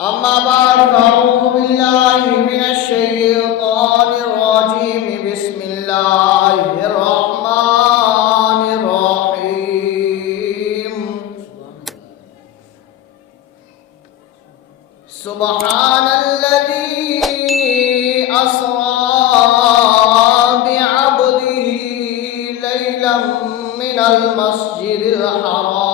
أما بعد فأعوذ بالله من الشيطان الرجيم بسم الله الرحمن الرحيم سبحان الذي أسرى بعبده ليلا من المسجد الحرام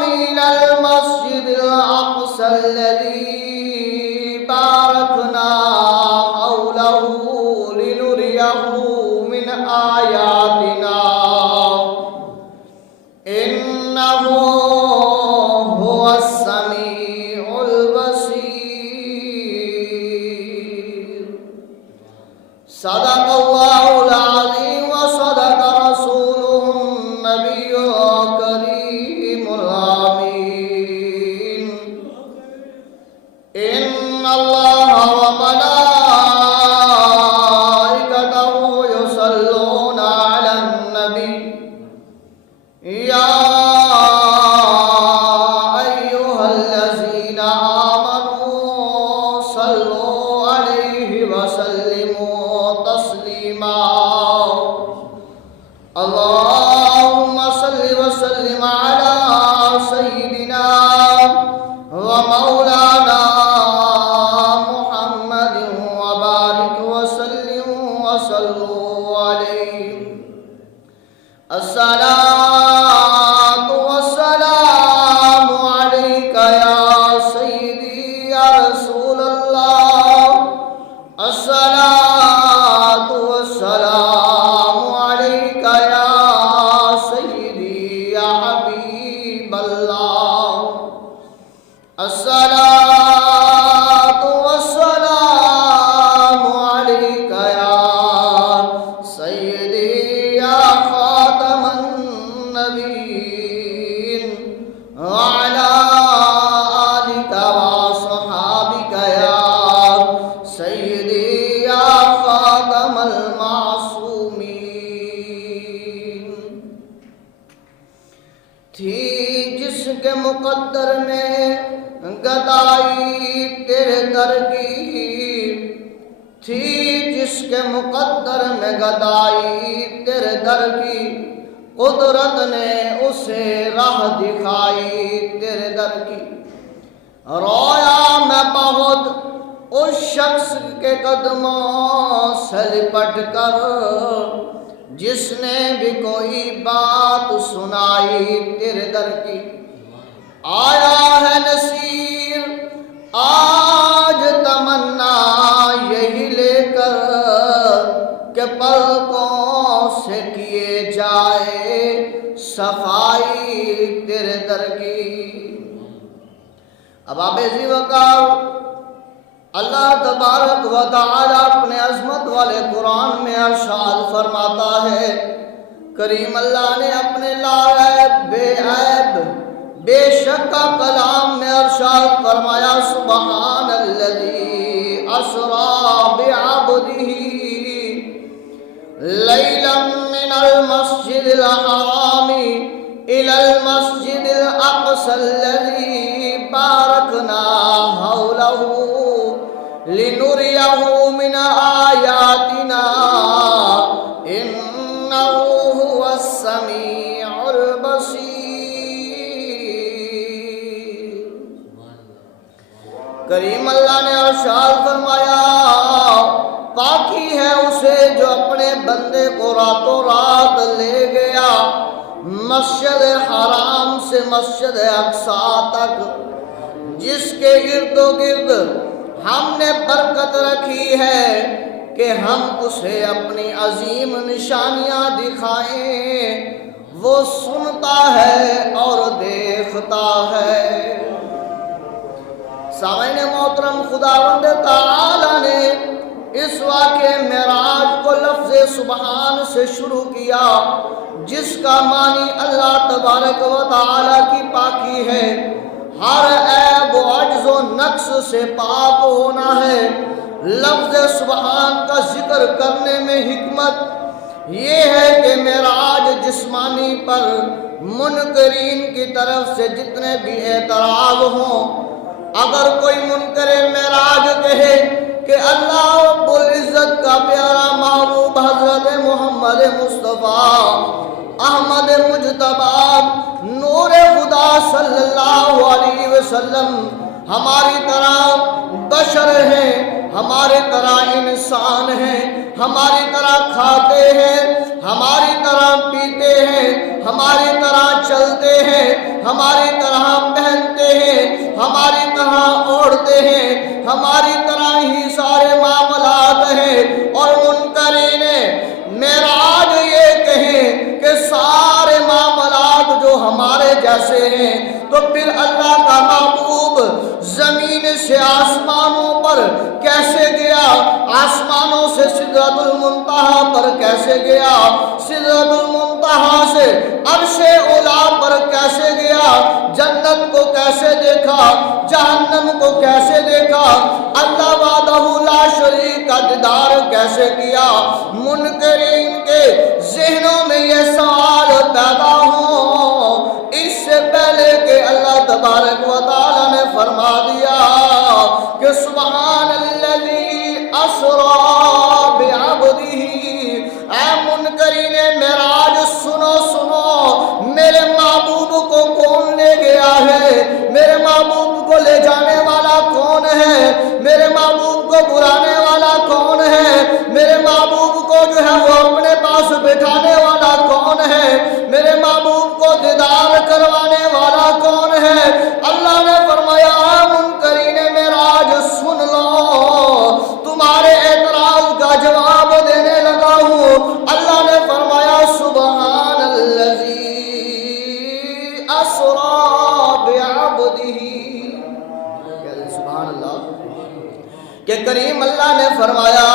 إلى المسجد الأقصى الذي باركنا حوله لنريه من آياتنا إنه هو السميع البصير صدق الله العظيم وصدق رسوله النبي الكريم الأمين إن الله وملائكته يصلون على النبي يا أيها الذين آمنوا صلوا عليه وسلموا تسليما اللهم صل وسلم على سيدنا ومولانا محمد وبارك وسلم وصلوا عليه الصلاة والسلام عليك يا سيدي يا رسول الله الصلاة والسلام عليك يا سيدي يا حبيب الله الصلاة والسلام عليك يا سيدي يا خاتم النبيين وعلى آلك وصحابك يا سيدي يا خاتم المعصومين تھی جس کے مقدر میں گدائی تیرے در کی تھی جس کے مقدر میں گدائی تیرے در کی قدرت نے اسے راہ دکھائی تیرے در کی رویا میں بہت اس شخص کے قدموں سے لپٹ کر جس نے بھی کوئی بات سنائی تیرے در کی آیا ہے نصیر آج تمنا یہی لے کر کہ پلکوں سے کیے جائے صفائی تیرے در کی اب آپ عزیز وقار اللہ تبارک و تعالی اپنے عظمت والے قرآن میں ارشاد فرماتا ہے کریم اللہ نے اپنے لا عیب بے عیب بے شک کا کلام میں ارشاد فرمایا سبحان الذی اسرا بعبدہ لیلا من المسجد الحرام الى المسجد الاقصى الذي باركنا حوله لنريه من آياتنا إنه هو السميع البصير کریم اللہ نے ارشاد فرمایا پاکی ہے اسے جو اپنے بندے کو راتوں رات لے گیا مسجد حرام سے مسجد اقصی تک جس کے ارد و گرد ہم نے برکت رکھی ہے کہ ہم اسے اپنی عظیم نشانیاں دکھائیں وہ سنتا ہے اور دیکھتا ہے سامعین محترم خداوند تعالی نے اس واقعے معراج کو لفظ سبحان سے شروع کیا جس کا معنی اللہ تبارک و تعالی کی پاکی ہے ہر عیب و عجز و نقص سے پاک ہونا ہے لفظ سبحان کا ذکر کرنے میں حکمت یہ ہے کہ معراج جسمانی پر منکرین کی طرف سے جتنے بھی اعتراض ہوں، اگر کوئی منکر معراج کہے کہ اللہ رب العزت کا پیارا محبوب حضرت محمد مصطفیٰ احمد مجتبی نور خدا صلی اللہ علیہ وسلم ہماری طرح بشر ہیں، ہماری طرح انسان ہیں، ہماری طرح کھاتے ہیں، ہماری طرح پیتے ہیں، ہماری طرح چلتے ہیں، ہماری طرح پہنتے ہیں، ہماری طرح اوڑھتے ہیں، ہماری طرح ہی سارے معاملات ہیں، اور منکرین معراج یہ کہیں کہ سارے معاملات جو ہمارے جیسے ہیں، تو پھر اللہ کا محبوب زمین سے آسمانوں پر کیسے گیا؟ آسمانوں سے سدرۃ المنتہا پر کیسے گیا؟ سدرۃ المنتہا سے عرش اولا پر کیسے گیا؟ جنت کو کیسے دیکھا؟ جہنم کو کیسے دیکھا؟ اللہ وحدہ لا شریک کا دیدار کیسے کیا؟ منکرین کے ذہنوں میں یہ سوال پیدا ہوں، اس سے پہلے کہ اللہ تبارک و تعالی نے فرما دیا کہ سبحان الذی اسری بعبدہ، اے منکرین معراج سنو سنو، میرے محبوب کو کون لے گیا ہے؟ میرے محبوب کو لے جانے والا کون ہے؟ میرے محبوب کو بلانے والا کون ہے؟ میرے محبوب کو جو ہے وہ اپنے پاس بٹھانے والا کون ہے؟ میرے محبوب کو دیدار کروانے والا کون ہے؟ اللہ نے فرمایا منکرین معراج سن لو، تمہارے اعتراض کا جواب دینے لگا ہوں۔ اللہ نے فرمایا سبحان الذی اسری بعبدہ، سبحان اللہ، کہ کریم اللہ نے فرمایا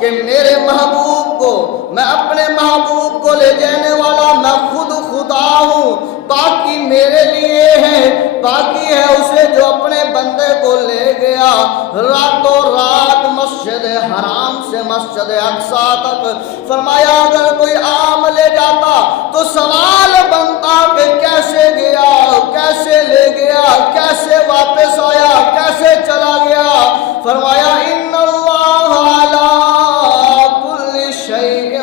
کہ میرے محبوب کو، میں اپنے محبوب کو لے جانے والا میں خود خدا ہوں، باقی میرے لیے ہے، باقی ہے اسے جو اپنے بندے کو لے گیا راتوں رات مسجد حرام سے مسجد اقصی تک۔ فرمایا اگر کوئی عام لے جاتا تو سوال بنتا کہ کیسے گیا، کیسے لے گیا، کیسے واپس آیا، کیسے چلا گیا؟ فرمایا ان اللہ علی کل شیء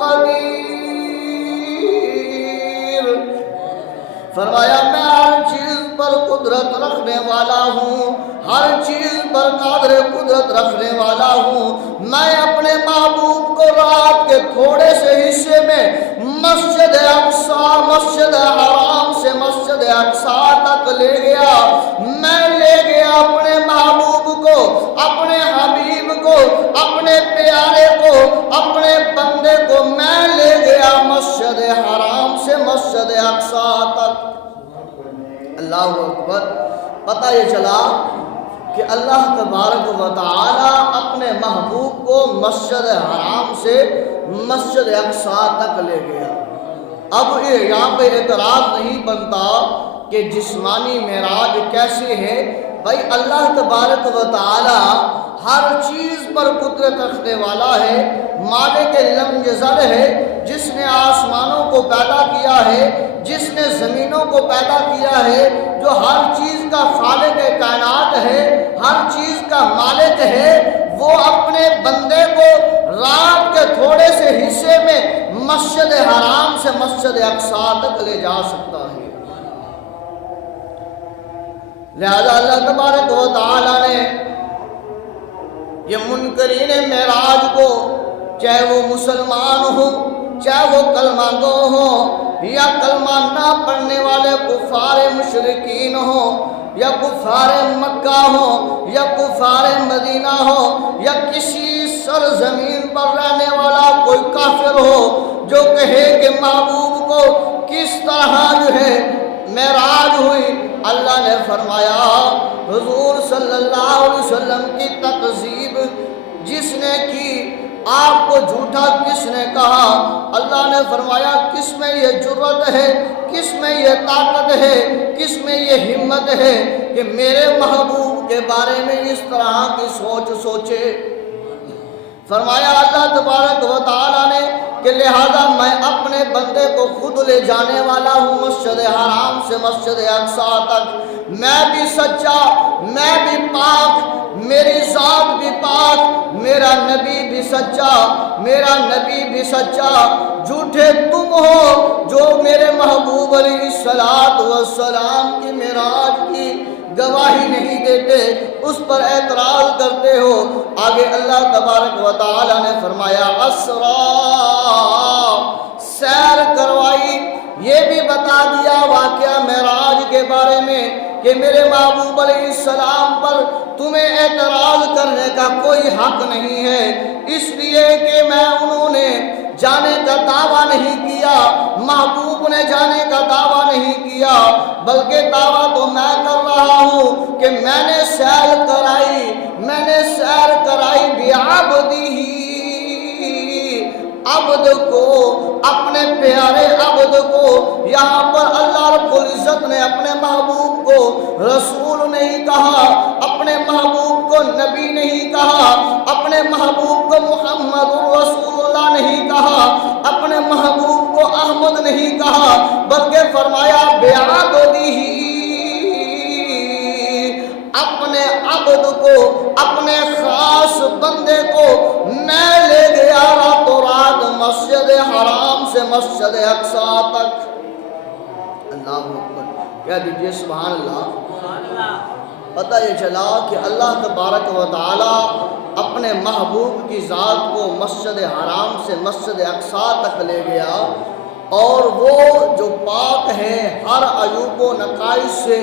قدیر، فرمایا میں ہر چیز پر قدرت رکھنے والا ہوں، ہر چیز پر قادر قدرت رکھنے والا ہوں۔ میں اپنے محبوب کو رات کے تھوڑے سے حصے میں مسجد اقصی، مسجد حرام سے مسجد اقصی تک لے گیا، میں لے گیا اپنے محبوب کو، اپنے حبیب کو، اپنے پیارے کو، اپنے بندے کو میں لے گیا مسجد حرام سے مسجد اقصی تک۔ اللہ اکبر۔ پتہ یہ چلا کہ اللہ تبارک و تعالی اپنے محبوب کو مسجد حرام سے مسجد اقصی تک لے گیا۔ اب یہاں پہ اعتراض نہیں بنتا کہ جسمانی معراج کیسے ہے؟ بھائی اللہ تبارک و تعالی ہر چیز پر قدرت رکھنے والا ہے، مالک لم یزل ہے، جس نے آسمانوں کو پیدا کیا ہے، جس نے زمینوں کو پیدا کیا ہے، جو ہر چیز کا خالق کائنات ہے، ہر چیز کا مالک ہے، وہ اپنے بندے کو رات کے تھوڑے سے حصے میں مسجد حرام سے مسجد اقصی تک لے جا سکتا ہے۔ لہذا اللہ تبارک و تعالی نے یہ منکرین معراج کو، چاہے وہ مسلمان ہو، چاہے وہ کلمہ گو ہو، یا کلمہ نہ پڑھنے والے کفار مشرکین ہو، یا کفار مکہ ہو، یا کفار مدینہ ہو، یا کسی سرزمین پر رہنے والا کوئی کافر ہو جو کہے کہ محبوب کو کس طرح جو ہے معراج ہوئی، اللہ نے فرمایا حضور صلی اللہ علیہ وسلم کی تکذیب جس نے کی، آپ کو جھوٹا کس نے کہا؟ اللہ نے فرمایا کس میں یہ جرت ہے، کس میں یہ طاقت ہے، کس میں یہ ہمت ہے کہ میرے محبوب کے بارے میں اس طرح کی سوچ سوچے؟ فرمایا اللہ تبارک و تعالیٰ نے کہ لہذا میں اپنے بندے کو خود لے جانے والا ہوں مسجد حرام سے مسجد اقصی تک، میں بھی سچا، میں بھی پاک، میری ذات بھی پاک، میرا نبی بھی سچا، میرا نبی بھی سچا، جھوٹے تم ہو جو میرے محبوب علیہ السلام کی معراج کی گواہی نہیں دیتے، اس پر اعتراض کرتے ہو۔ آگے اللہ تبارک و تعالی نے فرمایا اسرا، سیر کروائی، یہ بھی بتا دیا واقعہ معراج کے بارے میں کہ میرے محبوب علیہ السلام پر تمہیں اعتراض کرنے کا کوئی حق نہیں ہے، اس لیے کہ انہوں نے جانے کا دعویٰ نہیں کیا، محبوب نے جانے کا دعویٰ نہیں کیا، بلکہ دعویٰ تو میں کر رہا ہوں کہ میں نے سیر کرائی، میں نے سیر کرائی بعبدہ، عبد کو، اپنے پیارے عبد کو۔ یہاں پر اللہ رب العزت نے اپنے محبوب کو رسول نہیں کہا، اپنے محبوب کو نبی نہیں کہا، اپنے محبوب کو محمد رسول اللہ نہیں کہا، اپنے محبوب کو احمد نہیں کہا، بلکہ فرمایا بعبدہ، اپنے عبد کو، اپنے خاص بندے کو میں لے گیا راتوں رات مسجد حرام سے مسجد اقصی تک۔ اللہ اکبر، کہہ دیجئے سبحان اللہ۔ پتہ یہ چلا کہ اللہ تبارک و تعالی اپنے محبوب کی ذات کو مسجد حرام سے مسجد اقصی تک لے گیا، اور وہ جو پاک ہے، ہر عیوب و نقائص سے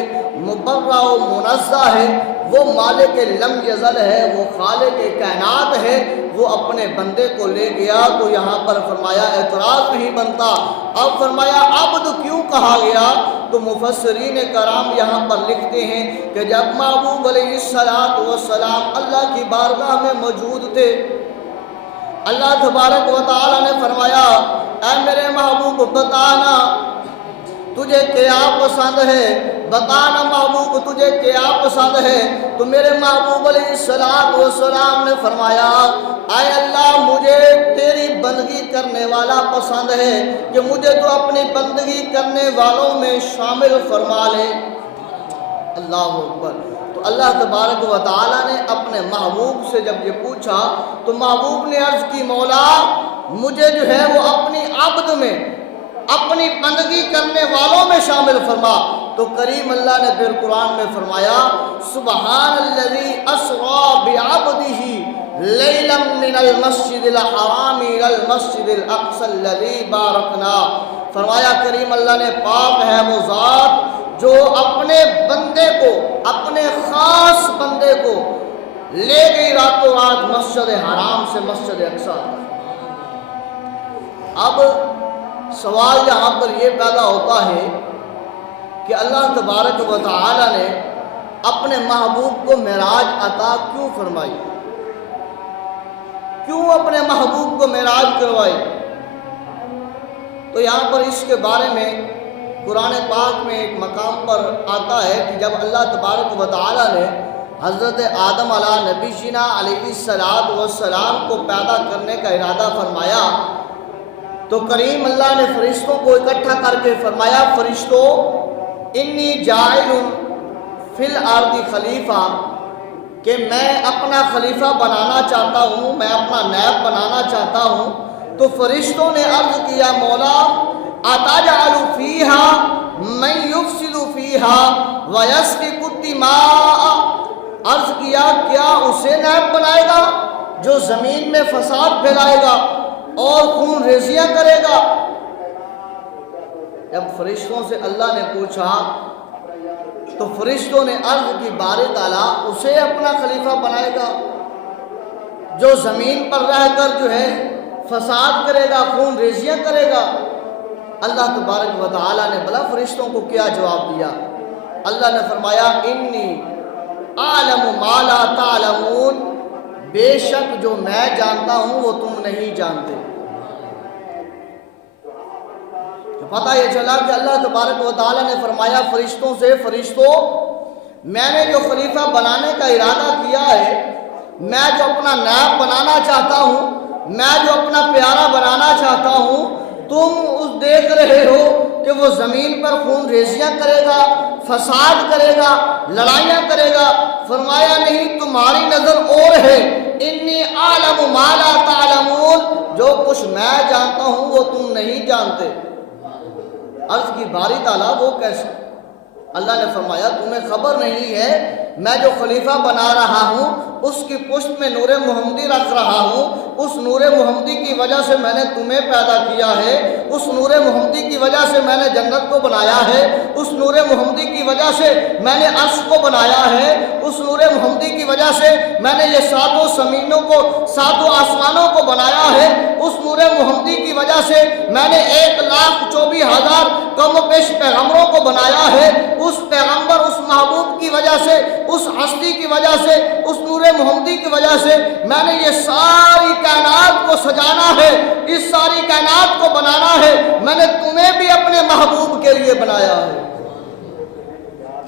مبرہ و منزہ ہے، وہ مالک لم یزل ہے، وہ خالق کائنات ہے، وہ اپنے بندے کو لے گیا۔ تو یہاں پر فرمایا اعتراض نہیں بنتا۔ اب فرمایا عبد کیوں کہا گیا؟ تو مفسرین کرام یہاں پر لکھتے ہیں کہ جب محبوب علیہ السلام اللہ کی بارگاہ میں موجود تھے، اللہ تبارک و تعالی نے فرمایا اے میرے محبوب بتانا تجھے کیا پسند ہے، بتانا محبوب تجھے کیا پسند ہے۔ تو میرے محبوب علیہ السلام نے فرمایا اے اللہ مجھے تیری بندگی کرنے والا پسند ہے، کہ مجھے تو اپنی بندگی کرنے والوں میں شامل فرما لے۔ اللہ اکبر۔ تو اللہ تبارک و تعالیٰ نے اپنے محبوب سے جب یہ پوچھا تو محبوب نے عرض کی مولا مجھے جو ہے وہ اپنی عبد میں، اپنی بندگی کرنے والوں میں شامل فرما۔ تو کریم اللہ نے پھر قرآن میں فرمایا سبحان الذی اسری بعبدہ لیلا من المسجد الحرام الی المسجد الاقصی الذی بارکنا۔ فرمایا کریم اللہ نے پاک ہے وہ ذات جو اپنے بندے کو، اپنے خاص بندے کو لے گئی راتوں رات مسجد حرام سے مسجد اقصی۔ اب سوال یہاں پر یہ پیدا ہوتا ہے کہ اللہ تبارک و تعالی نے اپنے محبوب کو معراج عطا کیوں فرمائی، کیوں اپنے محبوب کو معراج کروائی؟ تو یہاں پر اس کے بارے میں قرآن پاک میں ایک مقام پر آتا ہے کہ جب اللہ تبارک و تعالی نے حضرت آدم علیہ نبی جینا علیہ السلام کو پیدا کرنے کا ارادہ فرمایا تو کریم اللہ نے فرشتوں کو اکٹھا کر کے فرمایا فرشتوں انی جاعل فی الارض خلیفہ، کہ میں اپنا خلیفہ بنانا چاہتا ہوں، میں اپنا نائب بنانا چاہتا ہوں۔ تو فرشتوں نے عرض کیا مولا اتجعل فیہا من یفسد فیہا ویسفک الدماء، عرض کیا کیا اسے نائب بنائے گا جو زمین میں فساد پھیلائے گا اور خون ریزیاں کرے گا؟ جب فرشتوں سے اللہ نے پوچھا تو فرشتوں نے عرض کی بارے تعالیٰ اسے اپنا خلیفہ بنائے گا جو زمین پر رہ کر جو ہے فساد کرے گا، خون ریزیاں کرے گا؟ اللہ تبارک و تعالیٰ نے بلا فرشتوں کو کیا جواب دیا؟ اللہ نے فرمایا انی اعلم ما لا تعلمون، بے شک جو میں جانتا ہوں وہ تم نہیں جانتے۔ تو پتہ یہ چلا کہ اللہ تبارک و تعالیٰ نے فرمایا فرشتوں سے فرشتوں میں نے جو خلیفہ بنانے کا ارادہ کیا ہے میں جو اپنا نائب بنانا چاہتا ہوں، میں جو اپنا پیارا بنانا چاہتا ہوں، تم اس دیکھ رہے ہو کہ وہ زمین پر خون ریزیاں کرے گا، فساد کرے گا، لڑائیاں کرے گا۔ فرمایا نہیں، تمہاری نظر اور ہے، انی اعلم ما لا تعلمون، جو کچھ میں جانتا ہوں وہ تم نہیں جانتے۔ عرض کی باری تعالیٰ وہ کیسے؟ اللہ نے فرمایا تمہیں خبر نہیں ہے، میں جو خلیفہ بنا رہا ہوں اس کی پشت میں نور محمدی رکھ رہا ہوں، اس نور محمدی کی وجہ سے میں نے تمہیں پیدا کیا ہے، اس نور محمدی کی وجہ سے میں نے جنت کو بنایا ہے، اس نور محمدی کی وجہ سے میں نے عرش کو بنایا ہے، اس نور محمدی کی وجہ سے میں نے یہ ساتوں زمینوں کو، ساتوں آسمانوں کو بنایا ہے، اس نور محمدی کی وجہ سے میں نے 1,24,000 کم و بیش پیغمبروں کو بنایا ہے، اس پیغمبر، اس محبوب کی وجہ سے، اس ہستی کی وجہ سے، اس نور محمدی کی وجہ سے میں نے یہ ساری کائنات کو سجانا ہے، اس ساری کائنات کو بنانا ہے۔ میں نے تمہیں بھی اپنے محبوب کے لیے بنایا ہے۔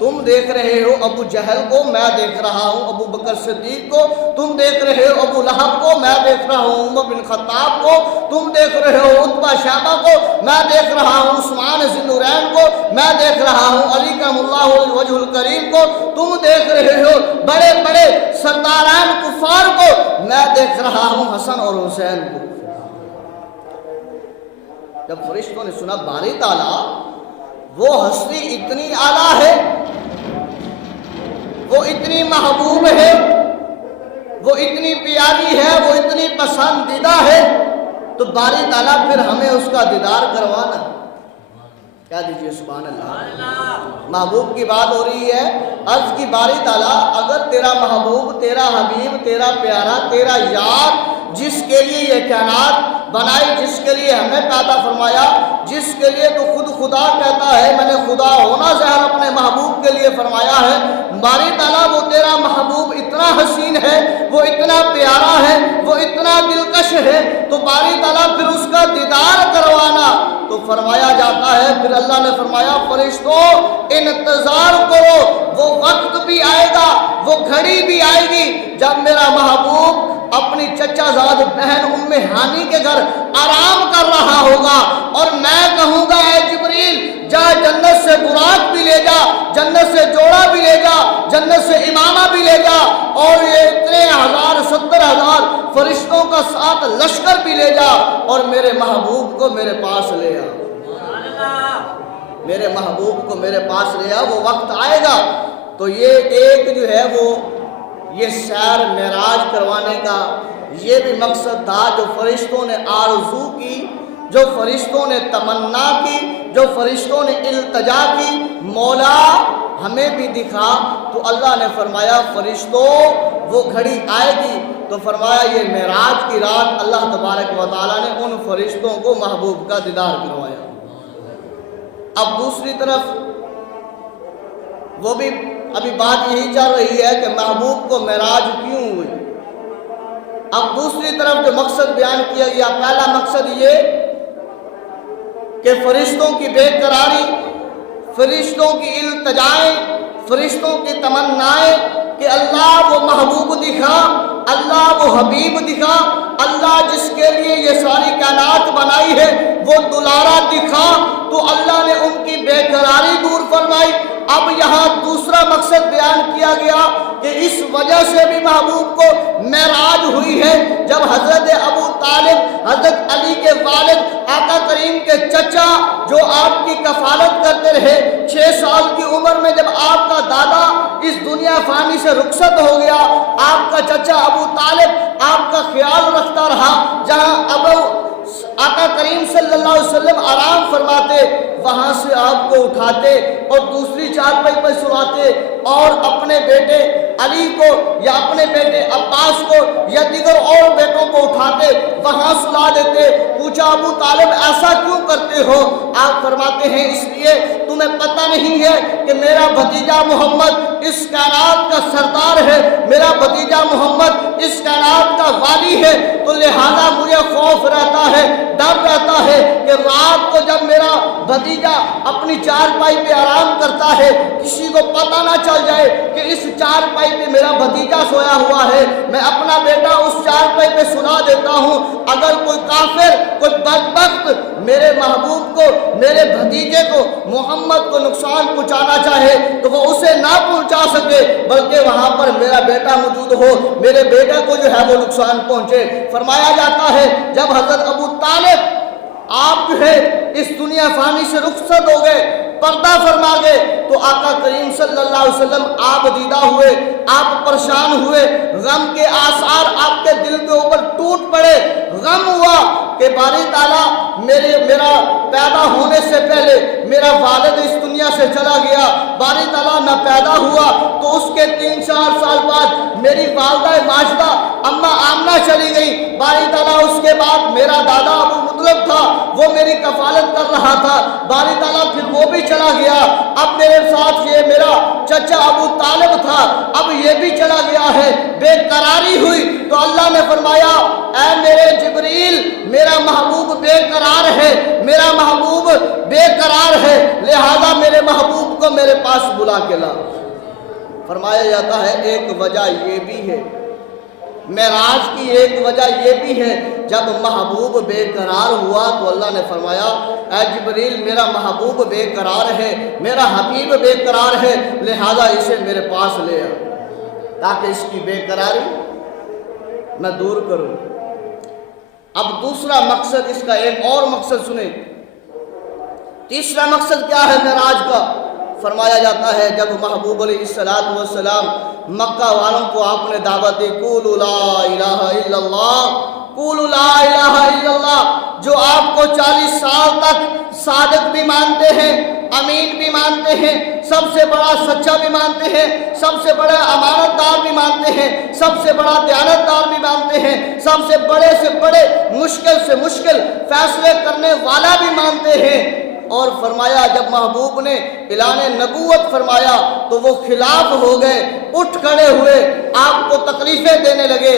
تم دیکھ رہے ہو ابو جہل کو، میں دیکھ رہا ہوں ابو بکر صدیق کو، تم دیکھ رہے ہو ابو لہب کو، میں دیکھ رہا ہوں عمر بن خطاب کو، تم دیکھ رہے ہو عتبہ شیبہ کو، میں دیکھ رہا ہوں عثمان ذی النورین کو، میں دیکھ رہا ہوں علی کرم اللہ وجہ الکریم کو، تم دیکھ رہے ہو بڑے بڑے سرداران کفار کو، میں دیکھ رہا ہوں حسن اور حسین کو۔ جب فرشتوں نے سنا باری تعالیٰ وہ ہستی اتنی اعلیٰ ہے، وہ اتنی محبوب ہے، وہ اتنی پیاری ہے، وہ اتنی پسندیدہ ہے، تو باری تعالیٰ پھر ہمیں اس کا دیدار کروانا۔ کیا دیجئے سبحان اللہ، محبوب کی بات ہو رہی ہے۔ عرض کی باری تعالیٰ اگر تیرا محبوب، تیرا حبیب، تیرا پیارا، تیرا یار، جس کے لیے یہ کائنات بنائی، جس کے لیے ہمیں پیدا فرمایا، جس کے لیے تو خود خدا کہتا ہے میں نے خدا ہونا ظاہر اپنے محبوب کے لیے فرمایا ہے، باری تعالیٰ وہ تیرا محبوب اتنا حسین ہے، وہ اتنا پیارا ہے، وہ اتنا دلکش ہے، تو باری تعالیٰ پھر اس کا دیدار کروانا۔ تو فرمایا جاتا ہے، پھر اللہ نے فرمایا فرشتوں انتظار کرو، وہ وقت بھی آئے گا، وہ گھڑی بھی آئے گی جب میرا محبوب اپنی چچا زاد بہن ام ہانی کے گھر آرام کر رہا ہوگا، اور میں کہوں گا اے جبریل جا جنت سے براق بھی لے جا، جنت سے جوڑا بھی لے جا، جنت سے امامہ بھی لے جا، اور یہ اتنے 70,000 فرشتوں کا ساتھ لشکر بھی لے جا، اور میرے محبوب کو میرے پاس لے آ، میرے محبوب کو میرے پاس لے آ، وہ وقت آئے گا۔ تو یہ ایک جو ہے وہ یہ سیر معراج کروانے کا یہ بھی مقصد تھا، جو فرشتوں نے آرزو کی، جو فرشتوں نے تمنا کی، جو فرشتوں نے التجا کی، مولا ہمیں بھی دکھا۔ تو اللہ نے فرمایا فرشتوں وہ گھڑی آئے گی، تو فرمایا یہ معراج کی رات اللہ تبارک و تعالیٰ نے ان فرشتوں کو محبوب کا دیدار کروایا۔ اب دوسری طرف وہ بھی ابھی بات یہی چل رہی ہے کہ محبوب کو معراج کیوں ہوئی۔ اب دوسری طرف جو مقصد بیان کیا گیا، پہلا مقصد یہ کہ فرشتوں کی بے قراری، فرشتوں کی التجائیں، فرشتوں کی تمنائیں کہ اللہ وہ محبوب دکھا، اللہ وہ حبیب دکھا، اللہ جس کے لیے یہ ساری کائنات بنائی ہے وہ دلارا دکھا، تو اللہ نے ان کی بے قراری دور فرمائی۔ اب یہاں دوسرا مقصد بیان کیا گیا کہ اس وجہ سے بھی محبوب کو معراج ہوئی ہے، جب حضرت ابو طالب، حضرت علی کے والد، آقا کریم کے چچا جو آپ کی کفالت کرتے رہے، 6 سال کی عمر میں جب آپ کا دادا اس دنیا فانی سے رخصت ہو گیا، آپ کا چچا ابو طالب آپ کا خیال رکھتا رہا، جہاں ابو آقا کریم صلی اللہ علیہ وسلم آرام فرماتے وہاں سے آپ کو اٹھاتے اور دوسری چارپائی پر سلاتے، اور اپنے بیٹے علی کو یا اپنے بیٹے عباس کو یا دیگر اور بیٹوں کو اٹھاتے وہاں سلا دیتے۔ پوچھا ابو طالب ایسا کیوں کرتے ہو؟ آپ فرماتے ہیں اس لیے تم تمہیں پتہ نہیں ہے کہ میرا بھتیجا محمد اس کائنات کا سردار ہے، میرا بھتیجا محمد اس کائنات کا والی ہے، تو لہذا مجھے خوف رہتا ہے، ڈر رہتا ہے کہ رات کو جب میرا بھتیجا اپنی چارپائی پہ آرام کرتا ہے کسی کو پتہ نہ چل جائے کہ اس چارپائی پہ میرا بھتیجا سویا ہوا ہے، میں اپنا بیٹا اس چارپائی پہ سلا دیتا ہوں، اگر کوئی کافر، کوئی بدبخت میرے محبوب کو، میرے بھتیجے کو، محمد کو نقصان پہنچانا چاہے تو وہ اسے نہ پہنچا سکے، بلکہ وہاں پر میرا بیٹا موجود ہو، میرے بیٹے کو جو ہے وہ نقصان پہنچے۔ فرمایا جاتا ہے جب حضرت ابو طالب آپ جو ہے اس دنیا فانی سے رخصت ہو گئے، پردہ فرما گئے، تو آقا کریم صلی اللہ علیہ وسلم آپ دیدہ ہوئے، آپ پریشان ہوئے، غم کے آثار آپ کے دل کے اوپر ٹوٹ پڑے، غم ہوا کہ باری تعالیٰ میرا پیدا ہونے سے پہلے میرا والد اس دنیا سے چلا گیا، باری تعالیٰ نہ پیدا ہوا تو اس کے 3-4 سال بعد میری والدہ ماجدہ اماں آمنہ چلی گئی، باری تعالیٰ اس کے بعد میرا دادا ابو مطلب تھا وہ میری کفالت کر رہا تھا، باری تعالیٰ پھر وہ بھی چلا گیا، اب میرے ساتھ یہ میرا چچا ابو طالب تھا اب یہ بھی چلا گیا ہے، بے قراری ہوئی تو اللہ نے فرمایا اے میرے جبریل میرا محبوب بے قرار ہے، میرا محبوب بے قرار ہے، لہذا میرے محبوب کو میرے پاس بلا کے لا۔ فرمایا جاتا ہے ایک وجہ یہ بھی ہے، معراج کی ایک وجہ یہ بھی ہے، جب محبوب بے قرار ہوا تو اللہ نے فرمایا اے جبریل میرا محبوب بے قرار ہے، میرا حبیب بے قرار ہے، لہذا اسے میرے پاس لے آ تاکہ اس کی بے قراری میں دور کروں۔ اب دوسرا مقصد اس کا ایک اور مقصد سنیں، تیسرا مقصد کیا ہے معراج کا؟ فرمایا جاتا ہے جب محبوب علیہ السلام مکہ والوں کو آپ نے دعوت دی قولوا لا الہ الا اللہ، قولوا لا الہ الا اللہ، جو آپ کو 40 سال تک صادق بھی مانتے ہیں، امین بھی مانتے ہیں، سب سے بڑا سچا بھی مانتے ہیں، سب سے بڑا امانت دار بھی مانتے ہیں، سب سے بڑا دیانت دار بھی مانتے ہیں، سب سے بڑے مشکل فیصلے کرنے والا بھی مانتے ہیں، اور فرمایا جب محبوب نے اعلان نبوت فرمایا تو وہ خلاف ہو گئے، اٹھ کھڑے ہوئے، آپ کو تکلیفیں دینے لگے،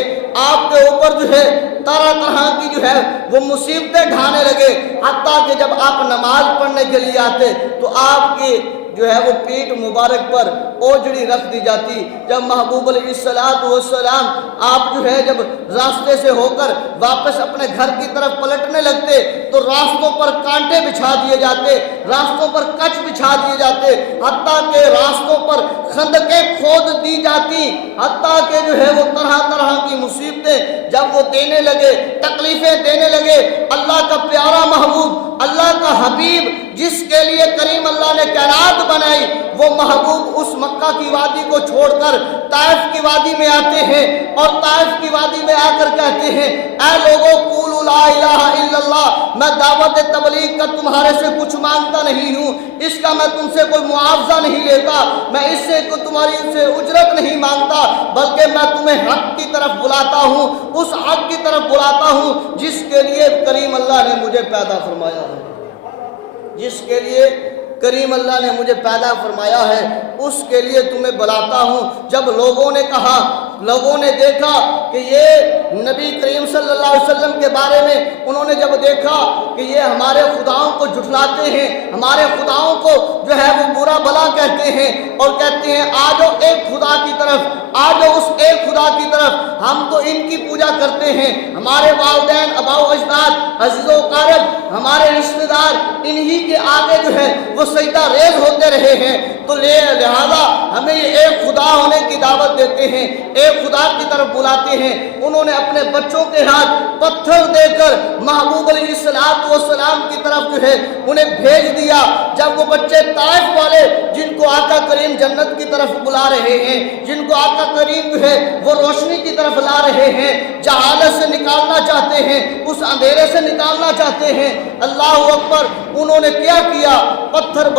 آپ کے اوپر جو ہے طرح طرح کی جو ہے وہ مصیبتیں ڈھانے لگے، حتیٰ کہ جب آپ نماز پڑھنے کے لیے آتے تو آپ کی جو ہے وہ پیٹھ مبارک پر اوجڑی رکھ دی جاتی۔ جب محبوب علیہ السلام آپ جو ہے جب راستے سے ہو کر واپس اپنے گھر کی طرف پلٹنے لگتے تو راستوں پر کانٹے بچھا دیے جاتے، راستوں پر کچ بچھا دیے جاتے، حتیٰ کہ راستوں پر خندقیں کھود دی جاتی، حتیٰ کہ جو ہے وہ طرح طرح کی مصیبتیں جب وہ دینے لگے، تکلیفیں دینے لگے، اللہ کا پیارا محبوب، اللہ کا حبیب جس کے لیے کریم اللہ نے کائنات بنائی، وہ محبوب اس مکہ کی وادی کو چھوڑ کر طائف کی وادی میں آتے ہیں، اور طائف کی وادی میں آ کر کہتے ہیں اے لوگوں قولوا لا الہ الا اللہ، میں دعوت تبلیغ کا تمہارے سے کچھ مانگتا نہیں ہوں، اس کا میں تم سے کوئی معاوضہ نہیں لیتا، میں اس سے تمہاری سے اجرت نہیں مانگتا، بلکہ میں تمہیں حق کی طرف بلاتا ہوں، اس حق کی طرف بلاتا ہوں جس کے لیے کریم اللہ نے مجھے پیدا فرمایا ہے، جس کے لیے کریم اللہ نے مجھے پیدا فرمایا ہے، اس کے لیے تمہیں بلاتا ہوں۔ جب لوگوں نے کہا، لوگوں نے دیکھا کہ یہ نبی کریم صلی اللہ علیہ وسلم کے بارے میں انہوں نے جب دیکھا کہ یہ ہمارے خداؤں کو جھٹلاتے ہیں، ہمارے خداؤں کو جو ہے وہ برا بلا کہتے ہیں، اور کہتے ہیں آجو ایک خدا کی طرف، آجو اس ایک خدا کی طرف، ہم تو ان کی پوجا کرتے ہیں، ہمارے والدین، آباء و اجداد، عزیز و اقارب، ہمارے رشتہ دار انہی کے آگے جو ہے وہ سجدہ ریز ہوتے رہے ہیں، تو لہذا ہمیں یہ ایک خدا ہونے کی دعوت دیتے ہیں، ایک خدا کی طرف بلاتے ہیں۔ انہوں نے اپنے بچوں کے ہاتھ پتھر دے کر محبوب علیہ السلام کی طرف جو ہے انہیں بھیج دیا۔ جب وہ بچے طائف والے جن کو آقا کریم جنت کی طرف بلا رہے ہیں، جن کو آقا کریم جو ہے وہ روشنی کی طرف لا رہے ہیں، جہالت سے نکالنا چاہتے ہیں، اس اندھیرے سے نکالنا چاہتے ہیں، اللہ اکبر، انہوں نے کیا کیا؟ پتھر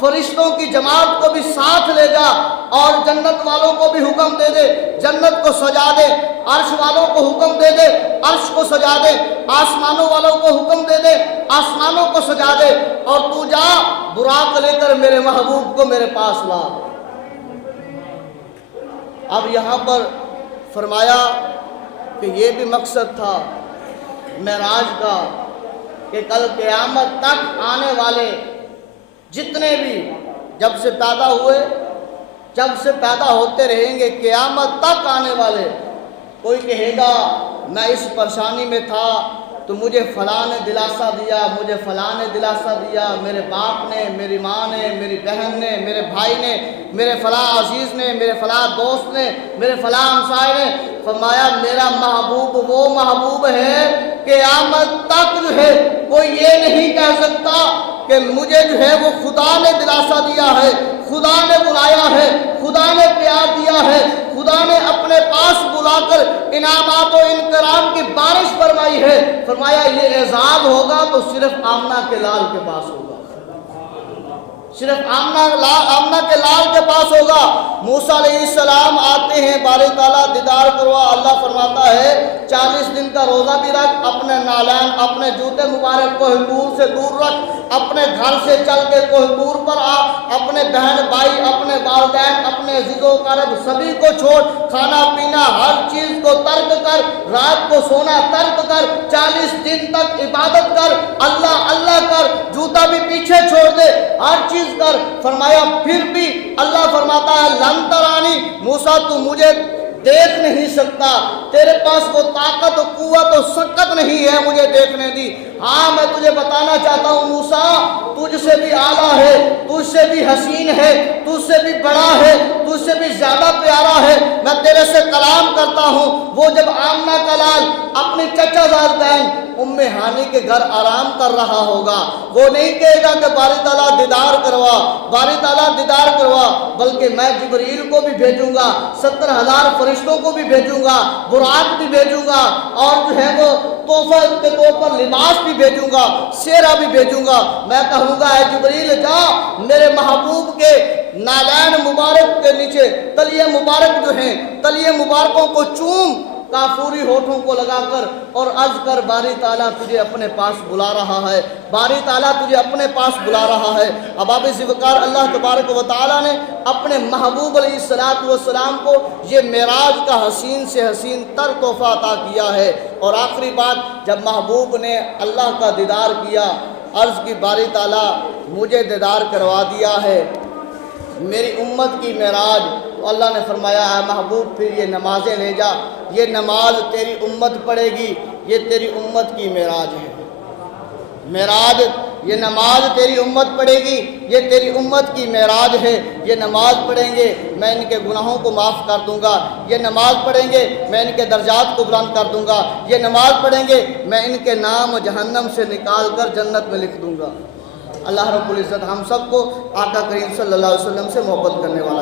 فرشتوں کی جماعت کو بھی ساتھ لے جا اور جنت والوں کو بھی حکم دے دے جنت کو سجا دے، عرش والوں کو حکم دے دے عرش کو سجا دے، آسمانوں والوں کو حکم دے دے آسمانوں کو سجا دے، اور تو جا براق لے کر میرے محبوب کو میرے پاس لا۔ اب یہاں پر فرمایا کہ یہ بھی مقصد تھا معراج کا کہ کل قیامت تک آنے والے جتنے بھی جب سے پیدا ہوئے، جب سے پیدا ہوتے رہیں گے، قیامت تک آنے والے، کوئی کہے گا میں اس پریشانی میں تھا تو مجھے فلاں نے دلاسا دیا، مجھے فلاں نے دلاسا دیا، میرے باپ نے، میری ماں نے، میری بہن نے، میرے بھائی نے، میرے فلاں عزیز نے، میرے فلاں دوست نے، میرے فلاں ہمسائے نے۔ فرمایا میرا محبوب وہ محبوب ہے قیامت تک جو ہے کوئی یہ نہیں کہہ سکتا کہ مجھے جو ہے وہ خدا نے دلاسا دیا ہے، خدا نے بلایا ہے، خدا نے پیار دیا ہے، خدا نے اپنے پاس بلا کر انعامات و انکرام کی بارش فرمائی ہے۔ فرمایا یہ اعزاز ہوگا تو صرف آمنہ کے لال کے پاس ہوگا، صرف آمنہ کے لال کے پاس ہوگا۔ موسیٰ علیہ السلام آتے ہیں، باری تعالیٰ دیدار کروا، اللہ فرماتا ہے 40 دن کا روزہ بھی رکھ، اپنے نالین اپنے جوتے مبارک کوہ طور سے دور رکھ، اپنے گھر سے چل کے کوہ طور پر آ، اپنے بہن بھائی، اپنے والدین، اپنے عزیز و اقارب سبھی کو چھوڑ، کھانا پینا ہر چیز کو ترک کر، رات کو سونا ترک کر، 40 دن تک عبادت کر، اللہ اللہ کر، جوتا بھی پیچھے چھوڑ دے، ہر چیز کر۔ فرمایا پھر بھی اللہ فرماتا ہے لن ترانی، موسیٰ تو مجھے دیکھ نہیں سکتا، تیرے پاس وہ طاقت و قوت و سکت نہیں ہے مجھے دیکھنے دی۔ ہاں میں تجھے بتانا چاہتا ہوں موسیٰ تجھ سے بھی اعلیٰ ہے، تجھ سے بھی حسین ہے، تجھ سے بھی بڑا ہے، تجھ سے بھی زیادہ پیارا ہے، میں تیرے سے کلام کرتا ہوں۔ وہ جب آمنہ کا لال اپنی چچا زاد بہن ام ہانی کے گھر آرام کر رہا ہوگا، وہ نہیں کہے گا کہ باری تعالیٰ دیدار کروا، باری تعالیٰ دیدار کروا، بلکہ میں جبریل کو بھی بھیجوں گا، 70,000 فرشتوں کو بھی بھیجوں گا، براق بھی بھیجوں گا، اور جو ہے وہ تحفہ کے طور پر لباس بھی بھیجوں گا، سیرا بھی بھیجوں گا۔ میں کہوں گا اے جبریل جا میرے محبوب کے نالین مبارک کے نیچے تلیے مبارک جو ہیں، تلیے مبارکوں کو چوم، کافوری ہونٹوں کو لگا کر اور عرض کر باری تعالیٰ تجھے اپنے پاس بلا رہا ہے، باری تعالیٰ تجھے اپنے پاس بلا رہا ہے۔ اب آپ ذوالفقار اللہ تبارک و تعالیٰ نے اپنے محبوب علیہ السلام کو یہ معراج کا حسین سے حسین تر تحفہ عطا کیا ہے۔ اور آخری بات جب محبوب نے اللہ کا دیدار کیا، عرض کی باری تعالیٰ مجھے دیدار کروا دیا ہے، میری امت کی معراج، تو اللہ نے فرمایا اے محبوب پھر یہ نمازیں لے جا، یہ نماز تیری امت پڑھے گی، یہ تیری امت کی معراج ہے۔ معراج یہ نماز تیری امت پڑھے گی، یہ تیری امت کی معراج ہے۔ یہ نماز پڑھیں گے میں ان کے گناہوں کو معاف کر دوں گا، یہ نماز پڑھیں گے میں ان کے درجات کو بلند کر دوں گا، یہ نماز پڑھیں گے میں ان کے نام جہنم سے نکال کر جنت میں لکھ دوں گا۔ اللہ رب العزت ہم سب کو آقا کریم صلی اللہ علیہ وسلم سے محبت کرنے والا